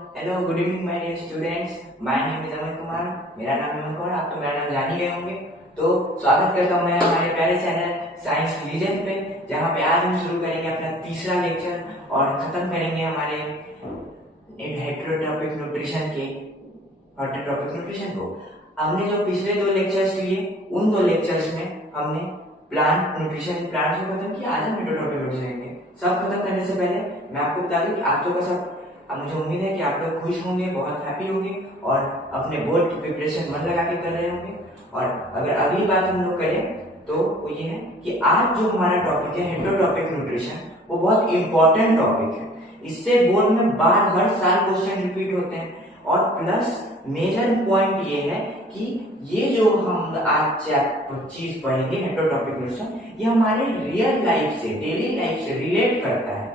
Hello good evening my dear students. My name is Amit Kumar. मेरा नाम है अमित। आप तो मेरा नाम जान ही गए होंगे। तो स्वागत करता हूं मैं हमारे प्यारे चैनल साइंस रिलीजन पे, जहां पे आज हम शुरू करेंगे अपना तीसरा लेक्चर और खत्म करेंगे हमारे हेटेरोट्रॉपिक न्यूट्रिशन को। हमने जो पिछले दो लेक्चर्स लिए, उन दो लेक्चर्स में हमने प्लांट न्यूट्रिशन प्लांट को खत्म किया। आज हम हेटेरोट्रॉपिक न्यूट्रिशन सब खत्म करने से पहले मैं आपको बता दूं कि आप लोगों का सब, अब मुझे उम्मीद है कि आप लोग खुश होंगे, बहुत हैप्पी होंगे और अपने बोर्ड की प्रिपरेशन मन लगा के कर रहे होंगे। और अगर अगली बात हम लोग करें तो वो ये है कि आज जो हमारा टॉपिक है हेटेरोट्रॉपिक न्यूट्रिशन, वो बहुत इंपॉर्टेंट टॉपिक है। इससे बोर्ड में बार हर साल क्वेश्चन रिपीट होते हैं। और प्लस मेजर पॉइंट ये है कि ये जो हम आज चीज पढ़ेंगे हेटेरोट्रॉपिक न्यूट्रिशन, ये हमारे रियल लाइफ से, डेली लाइफ से रिलेट करता है।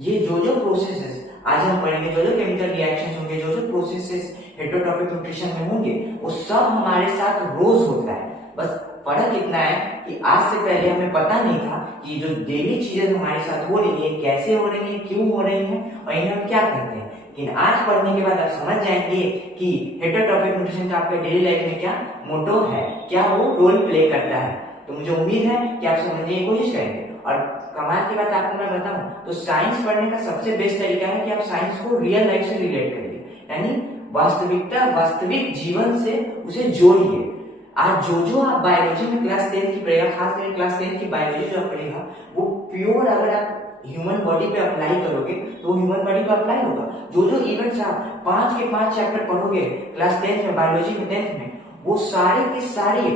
ये जो प्रोसेसेस आज हम पढ़ेंगे, जो केमिकल रिएक्शंस होंगे, जो प्रोसेसेस हेटेरोट्रॉपिक न्यूट्रिशन में होंगे, वो सब हमारे साथ रोज होता है। बस फर्क इतना है कि आज से पहले हमें पता नहीं था कि जो डेली चीजें हमारे साथ हो रही है, कैसे हो रही है, क्यों हो रही है और इन्हें हम क्या करते हैं। लेकिन आज पढ़ने के बाद आप समझ जाएंगे कि हेटेरोट्रॉपिक न्यूट्रिशन का आपके डेली लाइफ में क्या मोटो है, क्या वो रोल प्ले करता है। तो मुझे उम्मीद है कि आप समझने की कोशिश करेंगे। और कमाल की बात आपको मैं बताऊं तो साइंस पढ़ने का सबसे बेस्ट तरीका है कि आप साइंस को रियल लाइफ से रिलेट करिए, यानी वास्तविक जीवन से उसे जोड़िए। आज जो आप बायोलॉजी में क्लास 10 की पढ़ेगा, खास करके क्लास 10 की बायोलॉजी जो आप पढ़ेगा, वो प्योर अगर आप ह्यूमन बॉडी पे अप्लाई करोगे तो ह्यूमन बॉडी पे अप्लाई होगा। जो इवेंट्स आप 5 के 5 चैप्टर पढ़ोगे क्लास 10 में, बायोलॉजी में 10th में, वो सारे के सारे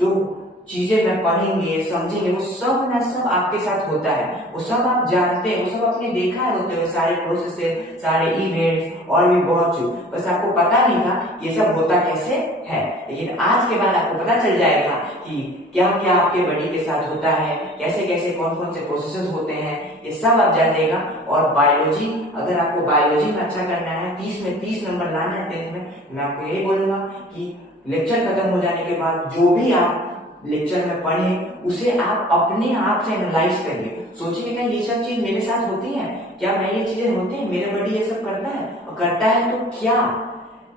जो चीजें मैं पढ़ेंगे समझेंगे, वो सब ना सब आपके साथ होता है। वो सब आप जानते हैं, वो सब आपने देखा है होते हुए, सारे प्रोसेस, सारे इवेंट्स और भी बहुत चीज। बस आपको पता नहीं था ये सब होता कैसे है। लेकिन आज के बाद आपको पता चल जाएगा कि क्या क्या आपके बॉडी के साथ होता है, कैसे कैसे कौन कौन से प्रोसेसेस होते हैं, ये सब आप जानिएगा। और बायोलॉजी, अगर आपको बायोलॉजी में अच्छा करना है, 30 में 30 नंबर लाना है 10th में, मैं आपको यही बोलूंगा कि लेक्चर खत्म हो जाने के बाद जो भी आप लेक्चर में पढ़े उसे आप अपने आप से एनालाइज करिए। सोचिए क्या ये सब चीज मेरे साथ होती है, क्या मैं ये चीजें होती है, मेरे बॉडी ये सब करता है, और करता है तो क्या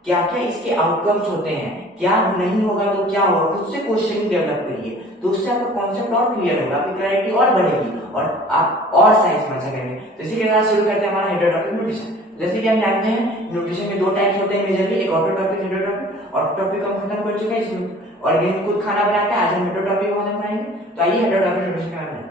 क्या क्या इसके आउटकम्स होते हैं, क्या नहीं होगा तो क्या होगा, खुद से क्वेश्चन डेवलप करिए। तो उससे आपका कॉन्सेप्ट और क्लियर होगा, आपकी क्लैरिटी और बढ़ेगी और आप और साइंस में अच्छा करेंगे। तो इसी के साथ शुरू करते हैं हमारा हेटेरोट्रॉपिक न्यूट्रिशन। जैसे कि हम जानते हैं न्यूट्रिशन में दो टाइप्स होते हैं मेजरली, एक ऑटोट्रॉपिक, हेटेरोट्रॉपिक। ऑटोट्रॉपिक हम खत्म कर चुके हैं, इसमें ऑर्गेनिज्म खुद खाना बनाता है। आज हम हेटेरोट्रॉपिक को खत्म करेंगे। तो आइए हेटेरोट्रॉपिक न्यूट्रिशन के बारे में।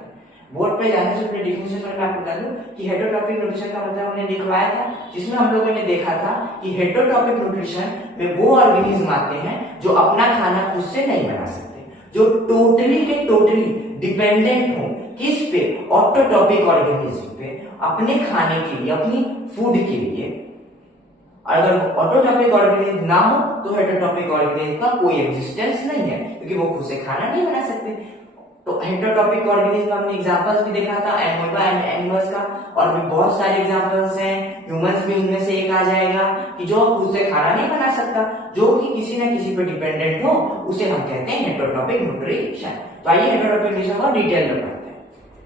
बोर्ड पे जाने से पहले डिफिनेशन मैं आपको बता दूं कि हेटेरोट्रॉपिक न्यूट्रिशन का मतलब हमने लिखवाया था, जिसमें हम लोगों ने देखा था कि हेटेरोट्रॉपिक न्यूट्रिशन में वो ऑर्गेनिज्म आते हैं जो अपना खाना खुद से नहीं बना सकते, जो टोटली डिपेंडेंट हो किस पे, ऑटोट्रॉपिक ऑर्गेनिज्म पे, अपने खाने के लिए, अपनी फूड के लिए। अगर ऑटोट्रॉपिक ऑर्गेनिज्म ना हो तो हेटेरोट्रॉपिक ऑर्गेनिज्म का कोई एग्जिस्टेंस नहीं है, क्योंकि वो खुद से खाना नहीं बना सकते। तो हेटेरोट्रॉपिक ऑर्गेनिज्म हमने एग्जांपल्स भी देखा था एनिमल्स का, और भी बहुत सारे एग्जांपल्स हैं। ह्यूमंस भी उनमें से एक आ जाएगा कि जो खुद से खाना नहीं बना सकता, जो कि किसी न किसी पे डिपेंडेंट हो, उसे हम कहते हैं हेटेरोट्रॉपिक न्यूट्रिशन। तो आइए हेटेरोट्रॉपिक न्यूट्रिशन को डिटेल में पढ़ते हैं।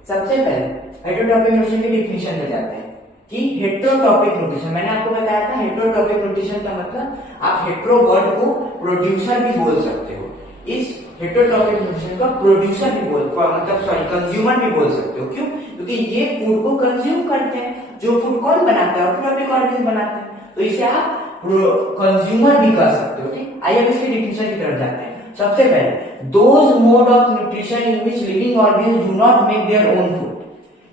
सबसे पहले हेटेरोट्रॉपिक न्यूट्रिशन की डिफिनेशन में जाते हैं कि हेटेरोट्रॉपिक न्यूट्रिशन, मैंने आपको बताया था हेटेरोट्रॉपिक न्यूट्रिशन का मतलब आप हेटेरो वर्ड को प्रोड्यूसर भी बोल सकते हो। इस हेटेरोट्रॉपिक न्यूट्रिशन का प्रोड्यूसर भी कंज्यूमर भी बोल सकते हो। क्यों? क्योंकि ये फूड को कंज्यूम करते हैं। जो फूड कौन बनाता है? ऑटोट्रॉपिक ऑर्गेनिज्म बनाते हैं। तो इसे आप कंज्यूमर भी कर सकते हो। ठीक, आइए अब इसकी डिफिनेशन की तरफ जाते हैं। सबसे पहले those mode of nutrition in which living organism do not make their own food.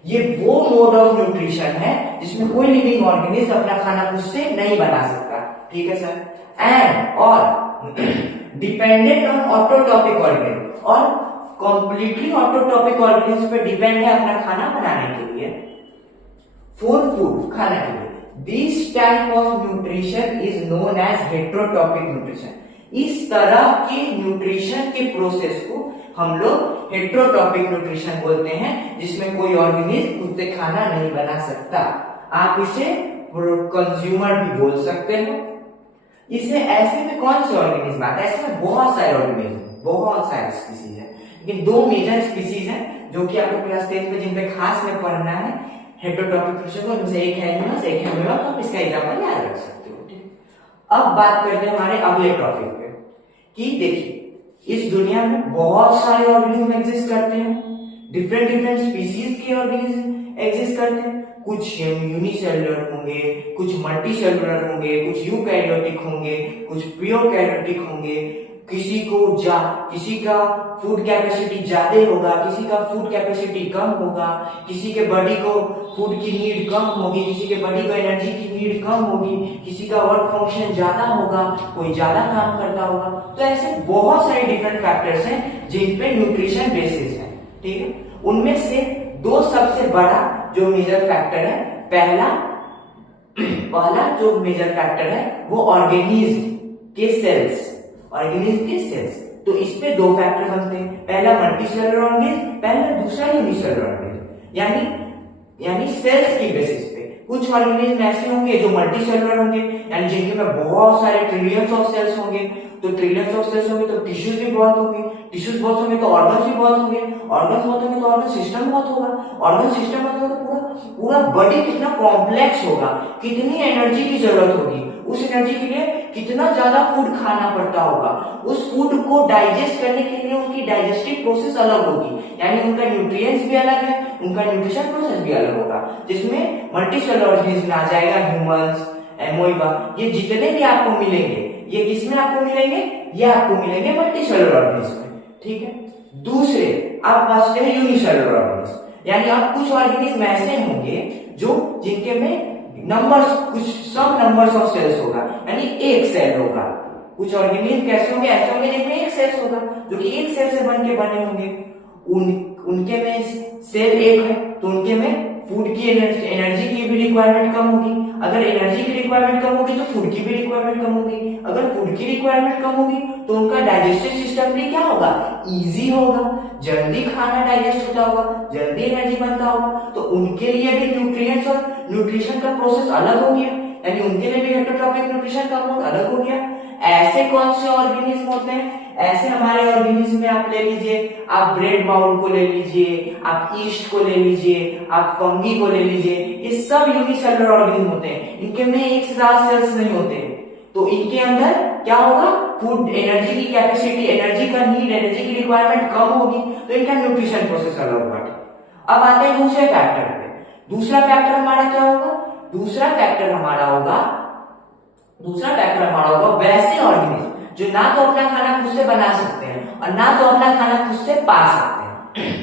ये वो मोड ऑफ न्यूट्रिशन है जिसमें कोई लिविंग ऑर्गेनिज्म अपना खाना खुद से नहीं बना सकता। ठीक है सर। एंड और डिपेंडेंट ऑन ऑटोट्रॉपिक ऑर्गेनिज्म, और कंप्लीटली ऑटोट्रॉपिक ऑर्गेनिज्म पे डिपेंड है अपना खाना बनाने के लिए, फॉर फूड, खाना के लिए। This type of nutrition is known as heterotrophic nutrition. इस तरह के न्यूट्रिशन के प्रोसेस को हम लोग हेटेरोट्रॉपिक न्यूट्रिशन बोलते हैं, जिसमें कोई ऑर्गेनिज्म खुद से खाना नहीं बना सकता। आप इसे कंज्यूमर भी बोल सकते हो। इसे ऐसे में कौन से ऑर्गेनिज्म आते हैं? ऐसे में बहुत सारे ऑर्गेनिज्म, बहुत सारे स्पीसीज है, लेकिन दो मेजर स्पीसीज हैं जो कि आपको क्लास 10 में जिन पे खास में पढ़ना है, हेटेरोटॉपिक न्यूट्रिशन को जैसे एक है एनिमल्स एक है अमीबा, तो आप इसका एग्जांपल याद रख सकते हो। ठीक है, अब बात करते हैं हमारे अगले टॉपिक पे कि देखिए इस दुनिया में बहुत सारे ऑर्गेनिज्म एग्जिस्ट करते हैं, डिफरेंट डिफरेंट स्पीसीज के ऑर्गेनिज्म एग्जिस्ट करते हैं। कुछ यूनिसेलुलर होंगे, कुछ मल्टी सेलुलर होंगे, कुछ यूकैरियोटिक होंगे, कुछ प्रोकैरियोटिक होंगे। किसी का फूड कैपेसिटी ज्यादा होगा, किसी का फूड कैपेसिटी कम होगा, किसी के बॉडी को फूड की नीड कम होगी, किसी के बॉडी को एनर्जी की नीड कम होगी, किसी का वर्क फंक्शन ज्यादा होगा, कोई ज्यादा काम करता होगा। तो ऐसे बहुत सारे डिफरेंट फैक्टर्स हैं जिन पे न्यूट्रिशन बेसिस है। ठीक है, उनमें से दो सबसे बड़ा जो मेजर फैक्टर है, पहला जो मेजर फैक्टर है वो ऑर्गेनिज्म के सेल्स, ऑर्गेनिज्म के सेल्स। तो इस पे दो फैक्टर बनते हैं, पहला मल्टीसेलुलर ऑर्गेनिज्म, पहला दूसरा यूनिसेलुलर ऑर्गेनिज्म। यानी सेल्स की बेसिस पे कुछ ऑर्गेनिज्म ऐसे होंगे जो मल्टीसेलुलर होंगे, यानी जिनके में बहुत सारे ट्रिलियंस ऑफ सेल्स होंगे। तो ट्रिलियंस ऑफ सेल्स होंगे तो टिश्यूज भी बहुत होंगे, टिश्यूज बहुत होंगे तो ऑर्गन्स भी बहुत होंगे, ऑर्गन्स बहुत होंगे तो ऑर्गन सिस्टम बहुत होगा, ऑर्गन सिस्टम बहुत होगा तो पूरा बॉडी कितना कॉम्प्लेक्स होगा, कितनी एनर्जी की जरूरत होगी, उस एनर्जी के लिए कितना ज्यादा फूड खाना पड़ता होगा, उस फूड को डाइजेस्ट करने के लिए उनकी डाइजेस्टिव प्रोसेस अलग होगी, यानी उनका न्यूट्रिएंट्स भी अलग है, उनका न्यूट्रिशन प्रोसेस भी अलग होगा, जिसमें मल्टीसेलुलर ऑर्गेनिज्म आ जाएगा, ह्यूमंस, एमोइबा, ये जितने भी आपको मिलेंगे ये किसमें आपको मिलेंगे, ये आपको मिलेंगे मल्टीसेलुलर ऑर्गेनिज्म में। ठीक है, दूसरे अब बचते हैं यूनिसेलुलर ऑर्गेनिज्म, यानी अब कुछ ऑर्गेनिज्म ऐसे होंगे जो जिनके में नंबर्स, कुछ सम नंबर्स ऑफ सेल्स होगा, यानी एक सेल होगा। कुछ ऑर्गेनिज्म कैसे होंगे, ऐसे होंगे जिनमें एक सेल होगा, जो कि एक सेल से बन के बने होंगे। उनके में सेल एक है तो उनके में फूड की एनर्जी की भी रिक्वायरमेंट कम होगी। अगर एनर्जी की रिक्वायरमेंट कम होगी तो फूड की भी रिक्वायरमेंट कम होगी। अगर फूड की रिक्वायरमेंट कम होगी तो उनका डाइजेस्टिव सिस्टम भी क्या होगा, इजी होगा, जल्दी खाना डाइजेस्ट होता होगा, जल्दी एनर्जी बनता होगा। तो उनके लिए भी न्यूट्रिएंट्स और न्यूट्रिशन का प्रोसेस अलग हो गया, यानी उनके लिए भी हेटेरोट्रॉपिक न्यूट्रिशन का मोड अलग हो गया। ऐसे कौन से ऑर्गेनिज्म होते हैं, ऐसे हमारे ऑर्गेनिज्म में आप ले लीजिए, आप ब्रेड बाउल को ले लीजिए, आप ईस्ट को ले लीजिए, आप फंगी को ले लीजिए, ये सब यूनिसेलुलर ऑर्गेनिज्म होते हैं। इनके में एक से ज्यादा सेल्स नहीं होते, तो इनके अंदर क्या होगा, फूड एनर्जी की कैपेसिटी, एनर्जी का नीड, एनर्जी की रिक्वायरमेंट कम होगी, तो इनका न्यूट्रिशन प्रोसेस अलग होगा। अब आते हैं दूसरे फैक्टर पे। दूसरा फैक्टर हमारा क्या होगा, दूसरा फैक्टर हमारा होगा वैसे ऑर्गेनिज्म जो ना तो अपना खाना खुद से बना सकते हैं और ना तो अपना खाना खुद से पा सकते हैं।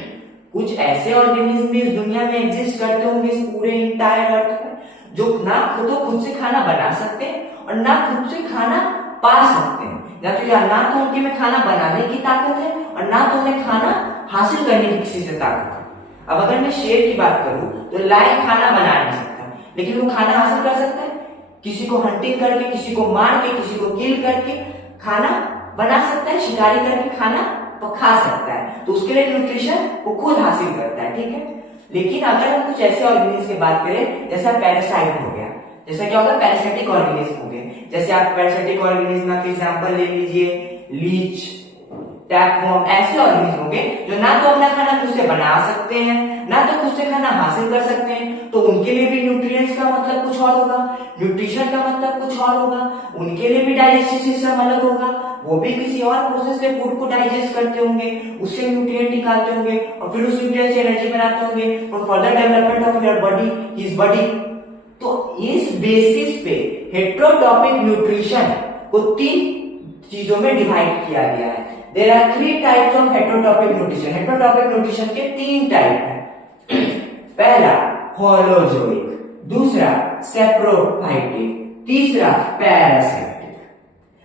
कुछ ऐसे ऑर्गेनिज्म भी इस दुनिया में एग्जिस्ट करते होंगे, इस पूरे इंटायर अर्थ में, जो ना खुद से खाना बना सकते हैं और ना खुद से खाना पा सकते हैं। ना तो उनके में खाना बनाने की ताकत है और ना तो उन्हें खाना हासिल करने की किसी से ताकत है। अब अगर मैं शेर की बात करूं तो लायन खाना बना नहीं सकता, लेकिन वो खाना हासिल कर सकता है, किसी को हंटिंग करके, किसी को मार के, किसी को किल करके खाना बना सकता है, शिकारी करके खाना खा सकता है, तो उसके लिए न्यूट्रिशन वो खुद हासिल करता है। ठीक है, लेकिन अगर हम कुछ ऐसे ऑर्गेनिज्म की बात करें जैसा पैरासाइट हो गया, जैसा क्या होगा, पैरासाइटिक ऑर्गेनिज्म हो गए, जैसे आप पैरासाइटिक ऑर्गेनिज्म का एग्जांपल ले लीजिए, लीच, टैपवर्म, ऐसे ऑर्गेनिज्म होंगे जो ना तो अपना खाना खुद से बना सकते हैं, ना तो खुद से खाना हासिल कर सकते हैं, तो उनके लिए भी न्यूट्रिएंट्स का मतलब कुछ और होगा, न्यूट्रिशन का मतलब कुछ और होगा, उनके लिए भी डाइजेस्टिव सिस्टम अलग होगा, वो भी किसी और प्रोसेस से फूड को डाइजेस्ट करते होंगे, उससे न्यूट्रिएंट निकालते होंगे और फिर उस न्यूट्रिएंट से एनर्जी बनाते होंगे for further development of your body, his body. तो इस बेसिस पे हेटेरोटॉपिक न्यूट्रिशन को 3 चीजों में डिवाइड किया गया है। There are 3 types of heterotopic nutrition. Heterotopic nutrition के 3 टाइप हैं। पहला होलोजोइक, दूसरा सेप्रोफाइटिक, तीसरा पैरासाइटिक।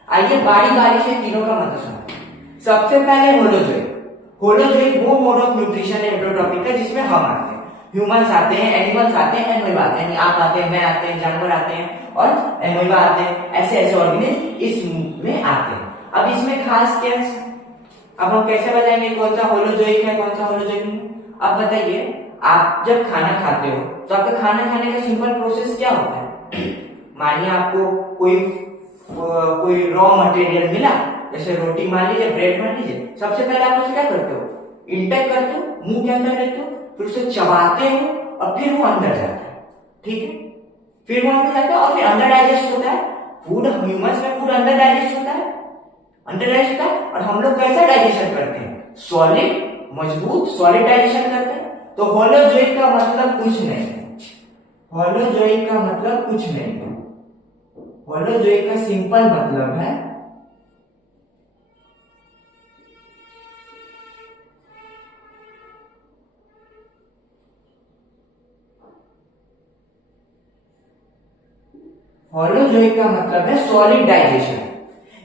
आइए बारी बारी से तीनों का मतलब सुनते। सबसे पहले होलोजोइक वो मोड ऑफ न्यूट्रिशन है हेटेरोटॉपिक का जिसमें हम आते हैं, ह्यूमंस आते हैं, एनिमल्स आते हैं, एमोइबा आते हैं, आप आते हैं, मैं आते हैं, जानवर आते हैं और एमोइबा आते हैं, ऐसे ऑर्गेनिज्म इसमें आते हैं। अब इसमें खास क्या है, अब हम कैसे बताएंगे कौन सा होलोजोइक है, कौन सा होलोजोइक नहीं। अब बताइए, आप जब खाना खाते हो तो आपका खाना खाने का सिंपल प्रोसेस क्या होता है। मानिए आपको कोई रॉ मटेरियल मिला, जैसे रोटी मान लीजिए, ब्रेड मान लीजिए, सबसे पहले आप उसे क्या करते हो, इंटेक करते हो, मुंह के अंदर लेते हो, फिर उसे चबाते हो और फिर वो अंदर जाता है। ठीक है, फिर वहां पे जाता है और फिर अंदर डाइजेस्ट होता है। फूड ह्यूमंस में फूड अंदर डाइजेस्ट होता है, अंदर डाइजेस्ट होता है। और हम लोग कैसा डाइजेशन करते हैं? सॉलिड, मजबूत सॉलिड डाइजेशन करते हैं। तो होलोजोइक का मतलब कुछ नहीं है, होलोजोइक का मतलब कुछ नहीं है। होलोजोइक का सिंपल मतलब है होलोजोइक का मतलब है सॉलिड डाइजेशन,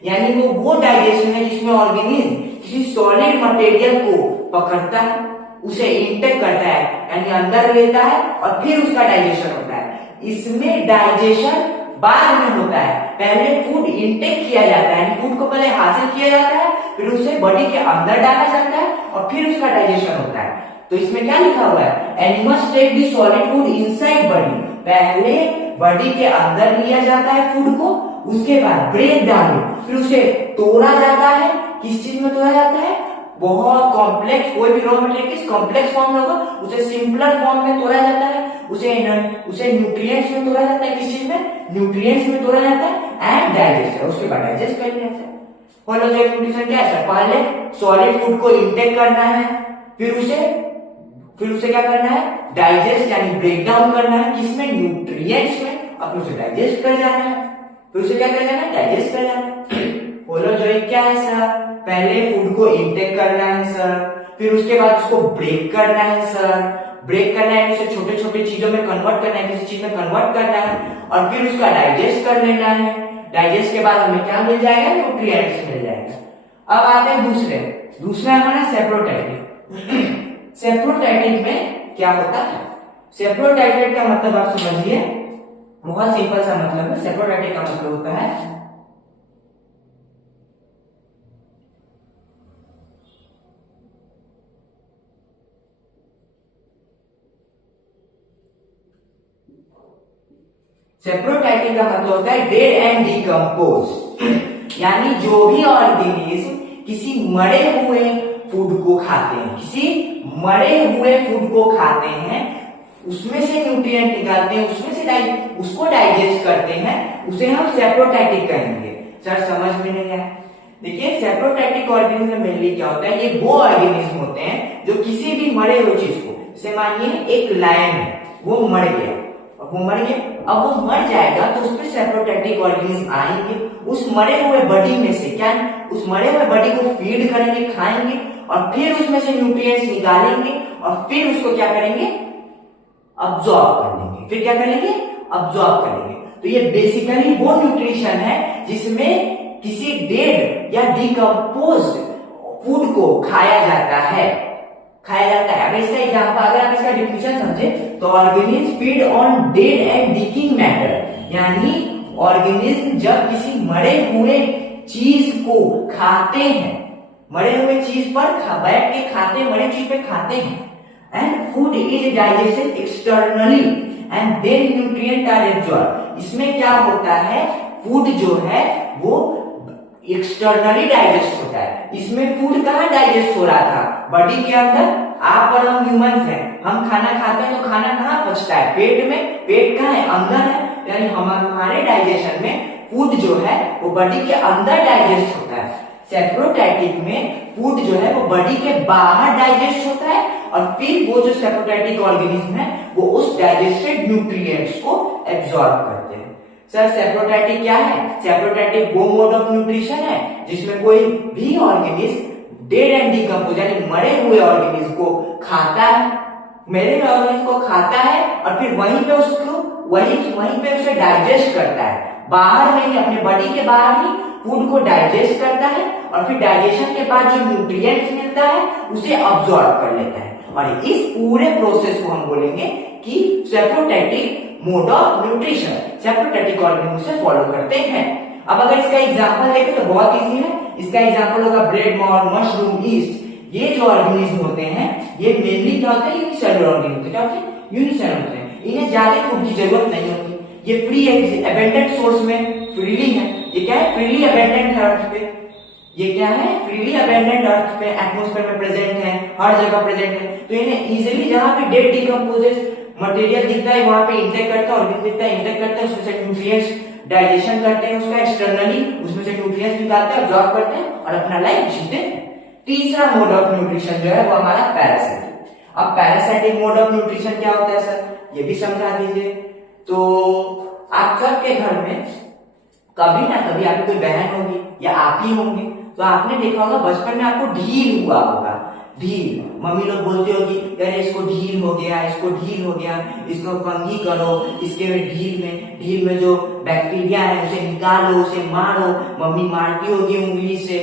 यानी वो डाइजेशन है जिसमें ऑर्गेनिज्म किसी सॉलिड मटेरियल को पकड़ता है, उसे इंटेक करता है यानी अंदर लेता है और फिर उसका डाइजेशन होता है। इसमें डाइजेशन बाद में होता है, पहले फूड इंटेक किया जाता है, फूड को पहले हासिल किया जाता है, फिर उसे बॉडी के अंदर डाला जाता है और फिर उसका डाइजेशन होता है। तो इसमें क्या लिखा हुआ है? Animals take the solid food inside body, पहले बॉडी के अंदर लिया जाता है फूड को, उसके बाद ब्रेक डाउन, फिर उसे तोड़ा जाता है। किस चीज में तोड़ा जाता है? बहुत कॉम्प्लेक्स, कोई भी रॉ मटेरियल किस कॉम्प्लेक्स फॉर्म में होगा उसे सिंपलर फॉर्म में तोड़ा जाता है, उसे न्यूट्रिएंट्स में तोड़ा जाता है। किस चीज में? न्यूट्रिएंट्स में तोड़ा जाता है एंड डाइजेस्ट है, उसके बाद डाइजेस्ट कर लिया जाता है। होलोजोइक न्यूट्रिशन क्या है? पहले सॉलिड फूड को इंटेक करना है, फिर उसे क्या करना है? डाइजेस्ट यानी ब्रेक डाउन करना है, किसमें? न्यूट्रिएंट्स में, और फिर उसे डाइजेस्ट कर जाना है, फिर उसे क्या कर जाना है? डाइजेस्ट कर जाना है। होलोजोइक क्या है सर? पहले फूड को इंटेक करना है सर, फिर उसके बाद उसको ब्रेक करना है सर, ब्रेक करना है उसे छोटे छोटे चीजों में कन्वर्ट करना है, किसी चीज में कन्वर्ट करना है और फिर उसका डाइजेस्ट कर लेना है। डाइजेस्ट के बाद हमें क्या मिल जाएगा? न्यूट्रिएंट्स मिल जाएगा। अब आते हैं दूसरा हमारा सेप्रोटैक्टिक। सेप्रोटैक्टिक में क्या होता है? सेप्रोटैक्टिक का मतलब आप समझिए, बहुत सिंपल सा मतलब है। सेप्रोटैक्टिक का मतलब होता है सेप्रोटैक्टिक का मतलब होता है डेड एंड डिकम्पोज, यानी जो भी ऑर्गेनिज्म किसी मरे हुए फूड को खाते हैं, किसी मरे हुए फूड को खाते हैं, उसमें से न्यूट्रिएंट निकालते हैं, उसमें से उसको डाइजेस्ट करते हैं, उसे हम सेप्रोटैक्टिक कहेंगे। सर समझ में नहीं आया? देखिए सेप्रोटैक्टिक ऑर्गेनिज्म में मेनली क्या होता है? ये वो ऑर्गेनिज्म होते हैं जो किसी भी मरे हुए चीज को, जैसे मानिए एक लायन है, वो मर गया, वो मर गया, अब वो मर जाएगा तो उसमें सेप्रोटैक्टिक ऑर्गेनिज्म आएंगे, उस मरे हुए बॉडी में से क्या, उस मरे हुए बॉडी को फीड करेंगे, खाएंगे और फिर उसमें से न्यूट्रिएंट्स निकालेंगे और फिर उसको क्या करेंगे? अब्सॉर्ब कर लेंगे। फिर क्या करेंगे? अब्सॉर्ब करेंगे। तो ये बेसिकली वो न्यूट्रिशन है जिसमें किसी डेड या डिकम्पोज्ड फूड को खाया जाता है, खाया जाता है। अगर इसका एग्जांपल, अगर आप इसका डिफिनेशन समझे तो organism feed on dead and डिकिंग matter, यानी ऑर्गेनिज्म जब किसी मरे हुए चीज को खाते हैं, मरे हुए चीज पर बैठ के खाते, मरे चीज पे खाते हैं, and food is digested externally and then nutrient are absorb. इसमें क्या होता है? फूड जो है वो एक्सटर्नली डाइजेस्ट होता है। इसमें फूड कहाँ डाइजेस्ट हो रहा था? बॉडी के अंदर। आप और हम ह्यूमंस हैं, हम खाना खाते हैं तो खाना कहाँ पचता है? पेट में। पेट कहाँ है? अंदर है। यानी हमारे डाइजेशन में फूड जो है वो बॉडी के अंदर डाइजेस्ट होता है। सेप्रोटैक्टिक में फूड जो है वो बॉडी के बाहर डाइजेस्ट होता है और फिर वो जो सेप्रोटैक्टिक ऑर्गेनिज्म है वो उस डाइजेस्टेड न्यूट्रिएंट्स को एब्सॉर्ब करते हैं। सर सेप्रोटैक्टिक क्या है? सेप्रोटैक्टिक वो मोड ऑफ न्यूट्रिशन है जिसमें कोई भी ऑर्गेनिज्म डेड एंड डिकम्पोज यानी मरे हुए ऑर्गेनिज्म को खाता है, मरे हुए ऑर्गेनिज्म को खाता है और फिर वहीं पे उसको वहीं पे उसे डाइजेस्ट करता है। बाहर में ही, अपने बॉडी के बाहर ही फूड को डाइजेस्ट करता है और फिर डाइजेशन के बाद जो न्यूट्रिएंट्स मिलता है उसे अब्सॉर्ब कर लेता है। और इस पूरे प्रोसेस को हम बोलेंगे कि सेप्रोटैक्टिक मोड ऑफ न्यूट्रिशन, सेप्रोटैक्टिक ऑर्गेनिज्म से फॉलो करते हैं। अब अगर इसका एग्जांपल देखें तो बहुत इजी है। इसका एग्जांपल होगा ब्रेड, मॉल, मशरूम, ईस्ट। ये जो ऑर्गेनिज्म होते हैं ये मेनली क्या होते हैं? Unicellular organism. क्या होते हैं? यूनिसेलुलर होते हैं। इन्हें ज्यादा फूड की जरूरत नहीं होती। ये फ्री एबंडेंट सोर्स में फ्रीली है। ये क्या है? फ्रीली एबंडेंट है अर्थ पे। ये क्या है? फ्रीली अबेंडेंट अर्थ पे एटमॉस्फेयर में प्रेजेंट है, हर जगह प्रेजेंट है। तो इन्हें इजीली जहां भी डेड डिकम्पोजेस मटेरियल दिखता है वहां पे इंटेक करता है, ऑर्गेनिज्म दिखता है इंटेक करता है, उसमें से न्यूट्रिएंट्स डाइजेशन करते हैं उसका एक्सटर्नली, उसमें से न्यूट्रिएंट्स निकालते हैं, ऑब्जॉर्ब करते हैं और अपना लाइफ जीते हैं। तीसरा मोड ऑफ न्यूट्रिशन जो है वो हमारा पैरासिटिक। अब पैरासिटिक मोड ऑफ न्यूट्रिशन क्या होता है सर, ये भी समझा दीजिए। तो आप सबके घर में कभी ना कभी आपकी कोई बहन होगी या आप ही होंगे, तो आपने देखा होगा बचपन में आपको ढील हुआ होगा, ढील, मम्मी लोग बोलती होगी अरे इसको ढील हो गया, इसको ढील हो गया, इसको कंघी करो, इसके ढील में जो बैक्टीरिया है उसे निकालो, उसे मारो, मम्मी मारती होगी उंगली से।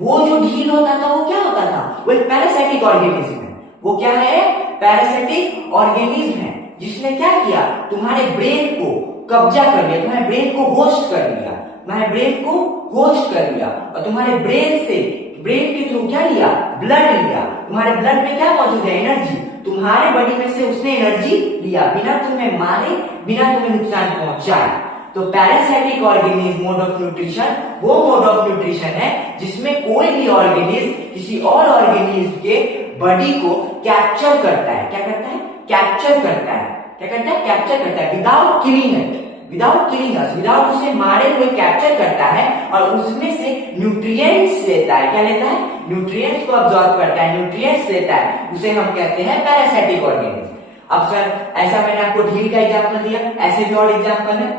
वो जो ढील होता था वो क्या होता था, वो एक पैरासाइटिक ऑर्गेनिज्म है। वो क्या है, पैरासाइटिक ऑर्गेनिज्म है, जिसने क्या किया, तुम्हारे ब्रेन को कब्जा कर लिया, तुम्हारे ब्रेन को होस्ट कर लिया, तुम्हारे ब्रेन को होस्ट कर लिया और तुम्हारे ब्रेन से, ब्रेन के थ्रू क्या लिया, ब्लड लिया। तुम्हारे ब्लड में क्या मौजूद है, एनर्जी, तुम्हारे बॉडी में से उसने एनर्जी लिया बिना तुम्हें मारे, बिना तुम्हें नुकसान पहुंचाए। तो parasitic organism mode of nutrition वो मोड ऑफ न्यूट्रिशन है जिसमें कोई भी ऑर्गेनिज्म किसी और ऑर्गेनिज्म के बॉडी को कैप्चर करता है। क्या करता है, कैप्चर करता है। क्या करता है, कैप्चर करता है, without killing it, without killing us, without उसे मारे हुए कैप्चर करता है और उसमें से न्यूट्रिएंट्स लेता है। क्या लेता है, न्यूट्रिएंट्स को अब्सॉर्ब करता है, न्यूट्रिएंट्स लेता है, उसे हम कहते हैं पैरासाइटिक ऑर्गेनिज्म। अब सर ऐसा मैंने आपको ढील का एग्जांपल दिया, ऐसे भी और एग्जांपल है,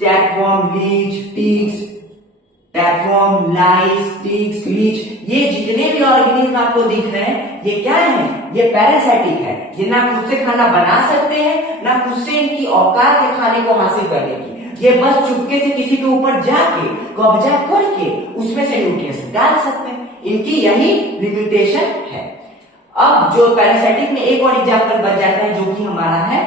टैपवर्म, लीच, टिक्स, टैपवर्म, लाइस, टिक्स, लीच, ये जितने भी ऑर्गेनिज्म आपको दिख रहे हैं ये क्या है, ये पैरासाइटिक है। ये ना खुद से खाना बना सकते हैं, ना खुद से इनकी औकात है खाने को हासिल करने की। ये बस चुपके से किसी के ऊपर जाके कब्जा करके उसमें से न्यूट्रिएंट्स निकाल सकते हैं, इनकी यही लिमिटेशन है। अब जो पैरासाइटिक में एक और एग्जांपल बन जाता है जो कि हमारा है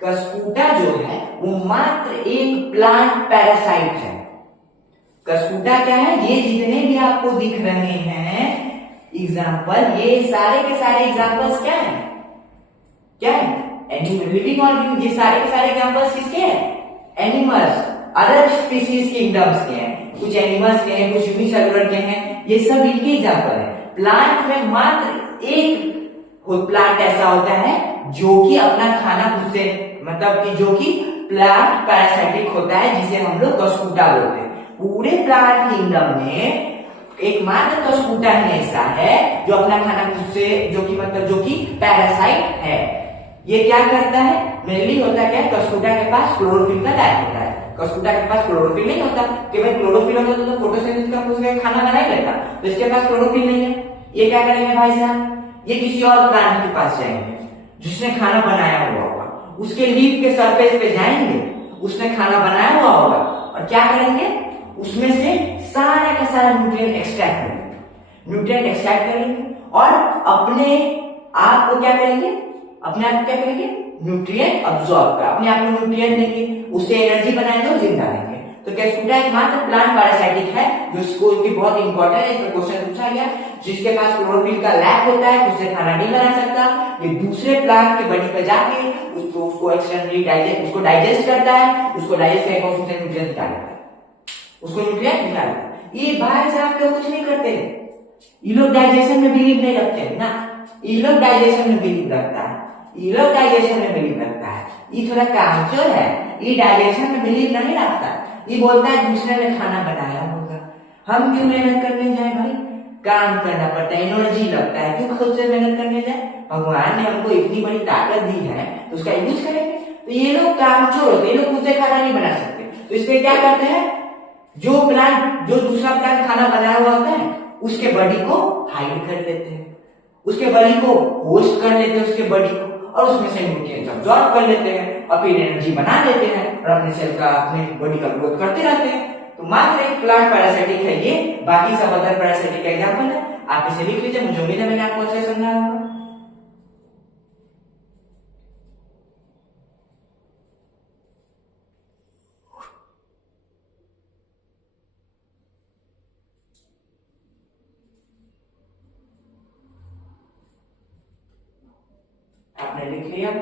कस्कूटा, जो है वो मात्र एक प्लांट पैरासाइट है। कस्कूटा क्या है, ये जितने भी आपको दिख रहे हैं एग्जाम्पल, ये सारे के सारे एग्जाम्पल्स क्या है, क्या है, एनिमल, लिविंग ऑर्गेनिज्म। ये सारे के सारे एग्जाम्पल्स किसके हैं, एनिमल्स, अदर स्पीसीज किंगडम्स के हैं, कुछ एनिमल्स के हैं, कुछ यूनिसेलुलर के हैं, ये सब इनके एग्जाम्पल है। प्लांट में मात्र एक प्लांट ऐसा होता है जो कि अपना खाना खुद से, मतलब कि जो कि प्लांट पैरासाइटिक होता है, जिसे हम लोग कस्कूटा बोलते हैं। पूरे प्लांट किंगडम में एकमात्र कस्कूटा ही ऐसा है जो अपना खाना खुद से, जो कि मतलब जो कि पैरासाइट है। ये क्या करता है, मेनली होता क्या है, कस्कूटा के पास क्लोरोफिल का लैक होता है। कस्कूटा के पास क्लोरोफिल नहीं होता, कि भाई क्लोरोफिल होता तो फोटोसिंथेसिस का उसका खाना बना ही लेता, तो इसके पास क्लोरोफिल नहीं है। ये क्या करेंगे भाई साहब, ये किसी और प्लांट के पास जाएंगे जिसने खाना बनाया हुआ होगा, उसके लीफ के सरफेस पे जाएंगे, उसने खाना बनाया हुआ होगा और क्या करेंगे, उसमें से सारा का सारा न्यूट्रिएंट एक्सट्रैक्ट करेंगे, न्यूट्रिएंट एक्सट्रैक्ट करेंगे और अपने आप को क्या करेंगे, अपने आप को क्या करेंगे, न्यूट्रिएंट अब्सॉर्ब कर, अपने आप को न्यूट्रिएंट देंगे, उससे एनर्जी बनाएंगे और जिंदा रहेंगे। तो कस्कूटा एकमात्र प्लांट पैरासाइटिक है जिसको की बहुत इंपॉर्टेंट है, इसमें क्वेश्चन पूछा गया, जिसके पास क्लोरोफिल का लैक होता है, उससे खाना नहीं बना सकता। ये दूसरे प्लांट के बॉडी पे जाके उसको एक्सटर्नली डाइजेस्ट, उसको डाइजेस्ट करता है, उसको डाइजेस्ट करके उससे न्यूट्रिएंट निकालता है, उसको न्यूट्रिएंट निकालता है। ये भाई साहब लोग कुछ नहीं करते, ये लोग डाइजेशन में बिलीव नहीं रखते ना, ये लोग डाइजेशन में बिलीव रखता है, ये लोग डाइजेशन में बिलीव रखता है, ये थोड़ा कामचोर है, ये डाइजेशन में बिलीव नहीं रखता, ये बोलता है दूसरे ने खाना बनाया होगा, हम क्यों मेहनत करने जाए भाई, काम करना पड़ता है, एनर्जी लगता है, क्यों खुद से मेहनत करने जाए, भगवान ने हमको इतनी बड़ी ताकत दी है तो उसका यूज करेंगे। तो ये लोग कामचोर होते हैं, ये लोग खुद से खाना नहीं बना सकते, तो इसलिए क्या करते हैं, जो प्लांट, जो दूसरा प्लांट खाना बनाया हुआ होता है उसके बॉडी को हाइड कर देते हैं, उसके बॉडी को होस्ट कर लेते हैं, उसके बॉडी को, और उसमें से न्यूट्रिएंट्स अब्सॉर्ब कर लेते हैं और फिर एनर्जी बना देते हैं और अपने सेल का, अपने बॉडी का ग्रोथ करते रहते हैं। तो मात्र एक प्लांट पैरासाइटिक है ये, बाकी सब अदर पैरासाइटिक का एग्जांपल है। आप इसे लिख लीजिए, मुझे उम्मीद है मैंने आपको अच्छे से समझाया होगा। आपने मैंने लिख लिया।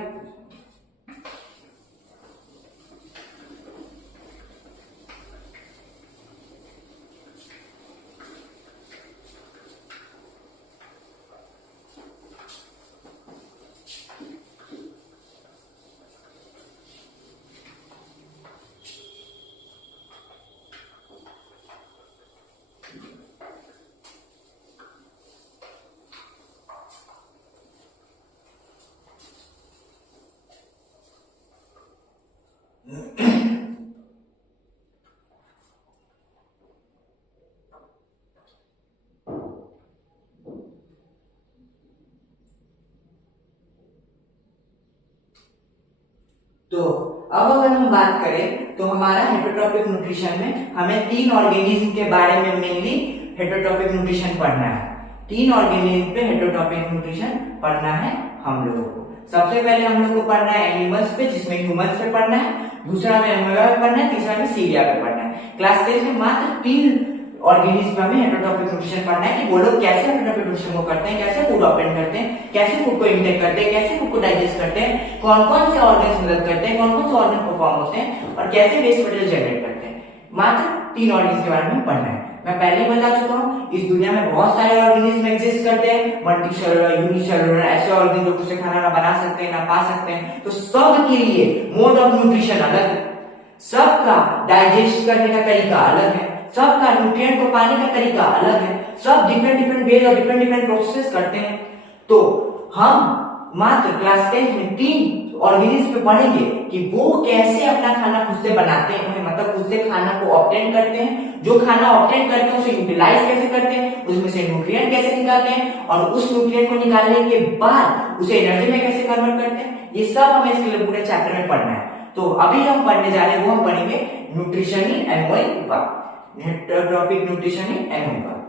तो अब अगर हम बात करें तो हमारा हेटरोट्रॉपिक न्यूट्रिशन में हमें 3 ऑर्गेनिज्म के बारे में मेनली हेटरोट्रॉपिक न्यूट्रिशन पढ़ना है। 3 ऑर्गेनिज्म पे हेटरोट्रॉपिक न्यूट्रिशन पढ़ना है हम लोगों को। सबसे पहले हम लोग को पढ़ना है एनिमल्स पे, जिसमें ह्यूमंस पे पढ़ना है, दूसरा में एमोeba पे पढ़ना है, तीसरा में सीरिया पे पढ़ना है। क्लास 10 में मात्र 3 ऑर्गेनिज्म पे हमें हेटरोट्रॉपिक न्यूट्रिशन पढ़ना है कि वो लोग कैसे हेटरोट्रॉपिक न्यूट्रिशन को करते हैं, कैसे फूड ऑपरेट करते हैं, कैसे फूड को इंटेक करते हैं, कैसे फूड को डाइजेस्ट करते हैं, कौन कौन से ऑर्गन्स मदद करते हैं, कौन कौन से ऑर्गन परफॉर्म होते हैं और कैसे वेस्ट मटेरियल जनरेट करते हैं। मात्र 3 ऑर्गन्स के बारे में पढ़ना है। मैं पहले ही बता चुका हूँ, इस दुनिया में बहुत सारे ऑर्गेनिज्म एग्जिस्ट करते हैं, मल्टीसेलुलर, यूनिसेलुलर, ऐसे ऑर्गन जो खुद से खाना ना बना सकते हैं ना पा सकते हैं। तो सब के लिए मोड ऑफ न्यूट्रिशन अलग है, सबका डाइजेस्ट करने का तरीका अलग है, सबका न्यूट्रिएंट को पाने का तरीका अलग है, सब डिफरेंट डिफरेंट वेज और डिफरेंट डिफरेंट प्रोसेस करते हैं। तो हम मात्र क्लास 10 में 3 ऑर्गेनिज्म पे पढ़ेंगे कि वो कैसे अपना खाना खुद से बनाते हैं, मतलब खुद से खाना को ऑब्टेन करते हैं, जो खाना ऑब्टेन करते हैं उसे यूटिलाइज कैसे करते हैं, उसमें से न्यूट्रिएंट कैसे निकालते हैं और उस न्यूट्रिएंट को निकालने के बाद उसे एनर्जी में कैसे कन्वर्ट करते हैं। ये सब हमें इसके पूरे चैप्टर में पढ़ना है। तो अभी हम पढ़ने जा रहे हैं, वो हम पढ़ेंगे न्यूट्रिशन इन एमोeba, हेटरोट्रॉपिक न्यूट्रिशन इन एमोeba।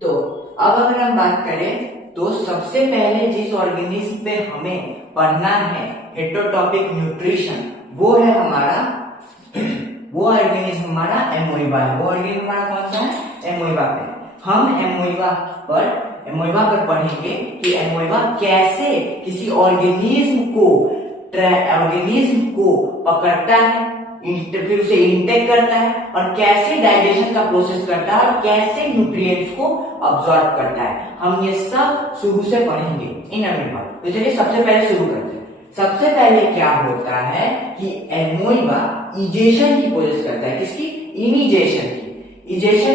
तो अब अगर हम बात करें तो सबसे पहले जिस ऑर्गेनिज्म पे हमें पढ़ना है हेटेरोटॉपिक न्यूट्रिशन, वो है हमारा वो ऑर्गेनिज्म हमारा एमोइबा है। वो ऑर्गेनिज्म हमारा कौन सा है? एमोइबा पे। हम एमोइबा पर पढ़ेंगे कि एमोइबा कैसे किसी ऑर्गेनिज्म को पकड़ता है, फिर उसे इंटेक करता है, और कैसे डाइजेशन का प्रोसेस करता है, और कैसे न्यूट्रिएंट्स को अब्सॉर्ब करता है। हम ये सब शुरू से पढ़ेंगे इन एमोइबा। तो चलिए सबसे पहले शुरू करते हैं। सबसे पहले क्या होता है कि एमोइबा इजेशन की प्रोसेस करता है। किसकी? इनिजेशन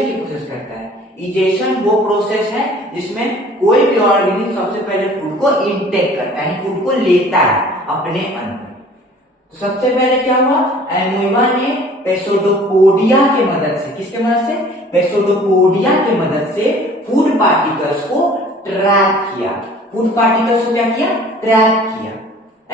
की प्रोसेस करता है। इजेशन वो प्रोसेस है जिसमें कोई भी ऑर्गेनिज्म सबसे पहले फूड को इंटेक करता है, फूड को लेता है अपने अंदर। तो सबसे पहले क्या हुआ? एमोइबा ने पेसोडोपोडिया के मदद से, किसके मदद से? पेसोडोपोडिया के मदद से फूड पार्टिकल्स को ट्रैक किया। फूड पार्टिकल्स को क्या किया? ट्रैक किया।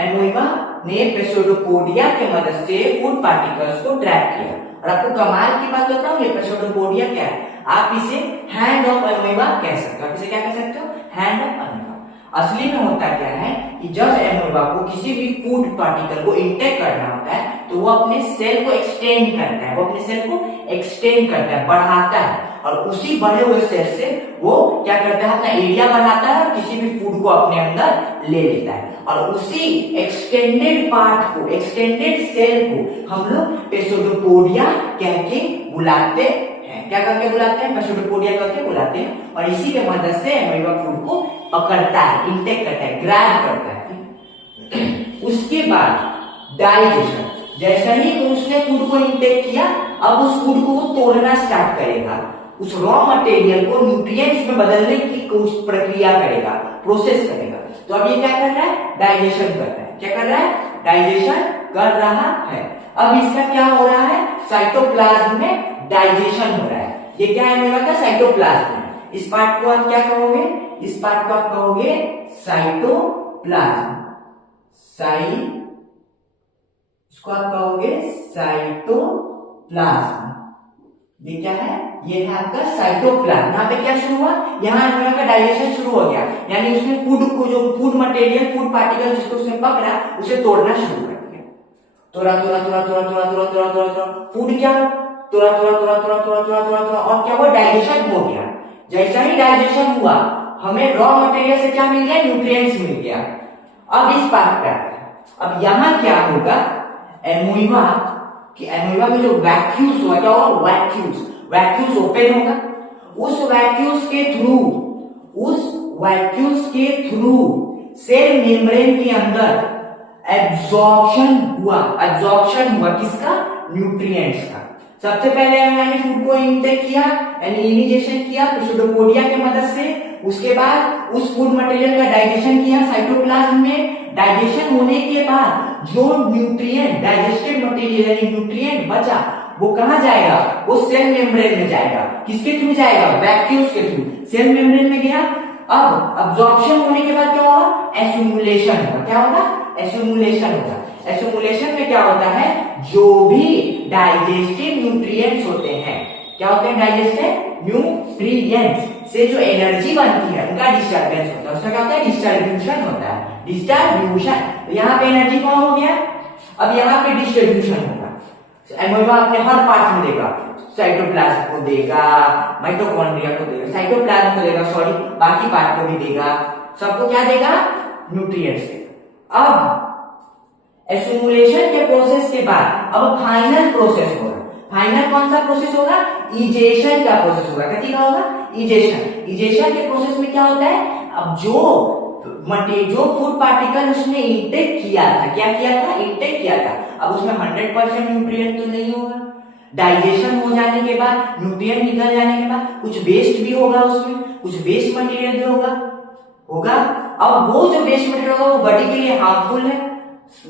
एमोइबा ने पेसोडोपोडिया के मदद से फूड पार्टिकल्स को ट्रैक किया। और आपको कमाल की बात बताऊं, ये पेसोडोपोडिया क्या है? आप इसे हैंड ऑफ एमोइबा कह सकते हो। आप इसे क्या कह सकते हो? Hand of amoeba. असली में होता क्या है कि जब एमोइबा को किसी भी फूड पार्टिकल को इंटेक करना होता है तो वो अपने सेल को एक्सटेंड करता है, बढ़ाता है, और उसी बढ़े हुए सेल से वो क्या करता है? अपना एरिया बढ़ाता है और किसी भी फूड को अपने अंदर ले लेता है। और उसी एक्सटेंडेड सेल को हम लोग पेसोडोपोडिया कह के बुलाते हैं। क्या करके बुलाते हैं? पेसोडोपोडिया करके बुलाते हैं। और इसी के मदद से एमोइबा फूड को पकड़ता है, इंटेक करता है, ग्रैब करता है। उसके बाद डाइजेशन। जैसा ही उसने फूड को इंटेक किया, अब उस फूड को वो तोड़ना स्टार्ट करेगा, उस रॉ मटेरियल को न्यूट्रिएंट्स में बदलने की प्रक्रिया करेगा, प्रोसेस करेगा। तो अब ये क्या कर रहा है? डाइजेशन कर रहा है। क्या कर रहा है? डाइजेशन कर रहा है। अब इसका क्या हो रहा है? साइटोप्लाज्म में डाइजेशन हो रहा है। ये क्या है मेरा का? साइटोप्लाज्म है। इस पार्ट को आप क्या कहोगे? इस पार्ट को आप कहोगे साइटोप्लाज्म। इसको आप कहोगे साइटोप्लाज्म। ये क्या है? ये है आपका साइटोप्लाज्म। यहाँ पे क्या शुरू हुआ? यहाँ एमोइबा का डाइजेशन शुरू हो गया, यानी उसने फूड को, जो फूड मटेरियल, फूड पार्टिकल जिसको उसने पकड़ा, उसे तोड़ना शुरू कर दिया। तोड़ा फूड क्या? तोड़ा, और क्या हुआ? डाइजेशन हो गया। जैसा ही डाइजेशन हुआ, हमें रॉ मटेरियल से क्या मिल गया? न्यूट्रिएंट्स मिल गया। अब इस पार्ट पे आते हैं। अब यहाँ क्या होगा? एमोइबा में जो वैक्यूल्स हुआ, क्या होगा? वैक्यूल्स ओपन होगा। उस वैक्यूल्स के थ्रू सेल मेम्ब्रेन के अंदर एब्जॉर्प्शन हुआ किसका? न्यूट्रिएंट्स का। सबसे पहले हमने फूड को इंटेक किया, यानी इनिजेशन किया पेसोडोपोडिया के मदद से। उसके बाद उस फूड मटेरियल का डाइजेशन किया साइटोप्लाज्म में। डाइजेशन होने के बाद जो न्यूट्रिएंट, डाइजेस्टेड मटेरियल यानी न्यूट्रिएंट बचा, वो कहां जाएगा? वो सेल मेम्ब्रेन में जाएगा। किसके थ्रू जाएगा? वैक्यूल्स के थ्रू। सेल मेम्ब्रेन में गया। अब अब्जॉर्प्शन होने के बाद क्या होगा? एस्यूमुलेशन होगा। क्या होगा? एस्यूमुलेशन होगा। एस्यूमुलेशन में क्या होता है? जो भी डाइजेस्टिव न्यूट्रिएंट्स होते हैं, क्या होते हैं? डाइजेस्टिव न्यूट्रिएंट्स न्यूट्रिएंट्स से जो एनर्जी बनती है उनका डिस्टर्बेंस होता है, उसका क्या होता है, डिस्ट्रीब्यूशन होता है, डिस्ट्रीब्यूशन। तो यहाँ पे एनर्जी फॉर्म हो गया, अब यहाँ पे डिस्ट्रीब्यूशन होगा। एमोइबा अपने हर पार्ट में देगा, साइटोप्लाज्म को देगा, माइटोकॉन्ड्रिया को देगा, साइटोप्लाज्म को देगा, सॉरी बाकी पार्ट को भी देगा, सबको क्या देगा, न्यूट्रिएंट्स देगा। अब एसिमुलेशन के प्रोसेस के बाद अब फाइनल प्रोसेस होगा। फाइनल कौन सा प्रोसेस होगा, इजेशन का प्रोसेस होगा। क्या होगा, इजेशन। इजेशन के प्रोसेस में क्या होता है, अब जो फूड पार्टिकल उसने इंटेक किया था, क्या किया था, इंटेक किया था, अब उसमें 100% न्यूट्रिएंट तो नहीं होगा। डाइजेशन हो जाने के बाद, न्यूट्रिएंट निकल जाने के बाद कुछ वेस्ट भी होगा, उसमें कुछ वेस्ट मटेरियल भी होगा। अब वो जो वेस्ट मटेरियल होगा वो बॉडी के लिए हार्मफुल है,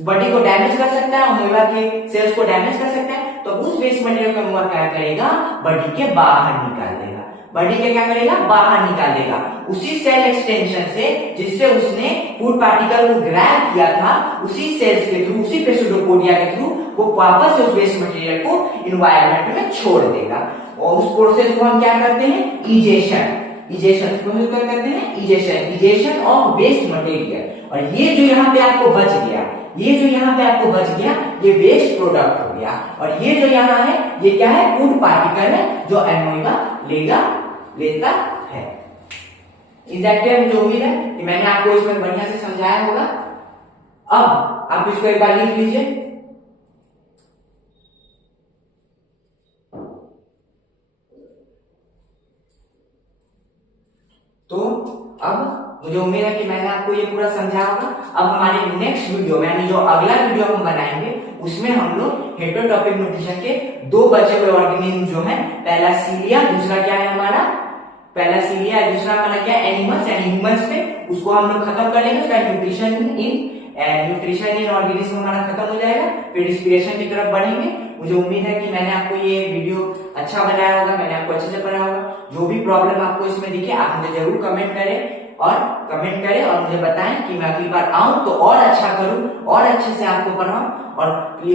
बॉडी को डैमेज कर सकता है, अमोइबा के सेल्स को डैमेज कर सकता है। तो उस वेस्ट मटेरियल को अमोइबा क्या करेगा, बॉडी के बाहर निकाल देगा। बॉडी के क्या करेगा, बाहर निकाल देगा उसी सेल एक्सटेंशन से जिससे उसने फूड पार्टिकल को ग्रैब किया था, उसी सेल्स के थ्रू, उसी पेसिडोपोडिया के थ्रू वो वापस उस वेस्ट मटेरियल को इन्वायरमेंट में छोड़ देगा। और उस प्रोसेस को हम क्या करते हैं, इजेशन। इजेशन क्या करते हैं, egestion, egestion of waste material. और ये जो यहाँ पे आपको बच गया, ये जो यहाँ पे आपको बच गया, ये वेस्ट प्रोडक्ट हो गया। और ये जो यहाँ है, ये क्या है, फूड पार्टिकल है जो एमोइबा लेता है। एग्जैक्टली मुझे उम्मीद है कि मैंने आपको इसमें बढ़िया से समझाया होगा। अब आप इसको एक बार लिख लीजिए। तो अब मुझे उम्मीद है कि मैंने आपको ये पूरा समझाया होगा। अब हमारे नेक्स्ट वीडियो में, यानी जो अगला वीडियो हम बनाएंगे, उसमें हम लोग हेटेरोटॉपिक न्यूट्रिशन के दो बचे हुए ऑर्गेनिज्म जो है, पहला सीलिया, दूसरा क्या है हमारा, पहला सीलिया है, दूसरा हमारा क्या है, एनिमल्स यानी ह्यूमंस पे, उसको हम लोग खत्म कर लेंगे। उसका न्यूट्रिशन इन ऑर्गेनिज्म हमारा खत्म हो जाएगा, फिर रिस्पिरेशन की तरफ बढ़ेंगे। मुझे उम्मीद है कि मैंने आपको ये वीडियो अच्छा बनाया होगा, मैंने आपको अच्छे से बनाया होगा। जो भी प्रॉब्लम आपको इसमें दिखे आप मुझे जरूर कमेंट करें और मुझे बताएं कि मैं अगली बार आऊं तो और अच्छा करूं और अच्छे से आपको पढ़ाऊं। और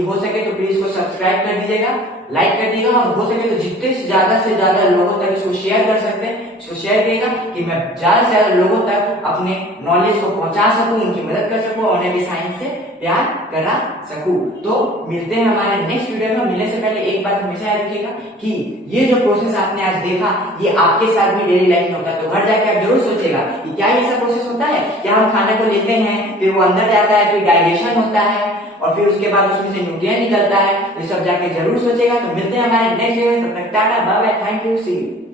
हो सके तो प्लीज इसको सब्सक्राइब कर दीजिएगा, लाइक कर दीजिएगा, और हो सके तो जितने से ज्यादा लोगों तक इसको शेयर कर सकते हैं, इसको शेयर करिएगा कि मैं ज्यादा से ज्यादा लोगों तक अपने नॉलेज को पहुंचा सकूं, उनकी मदद कर सकूं, उन्हें भी साइंस से प्यार करा सकूं। तो मिलते हैं हमारे नेक्स्ट वीडियो में। मिलने से पहले एक बात हमेशा याद रखिएगा कि ये जो प्रोसेस आपने आज देखा, ये आपके साथ भी डेली लाइफ में होता है। तो घर जाके आप जरूर सोचेगा कि क्या ये सब प्रोसेस होता है, क्या हम खाने को लेते हैं, फिर वो अंदर जाता है, फिर डाइजेशन होता है, और फिर उसके बाद उसमें से न्यूट्रिएंट निकलता है। ये सब जाके जरूर सोचेगा। तो मिलते हैं हमारे नेक्स्ट वीडियो में, तब तक टाटा bye bye, thank you, see you.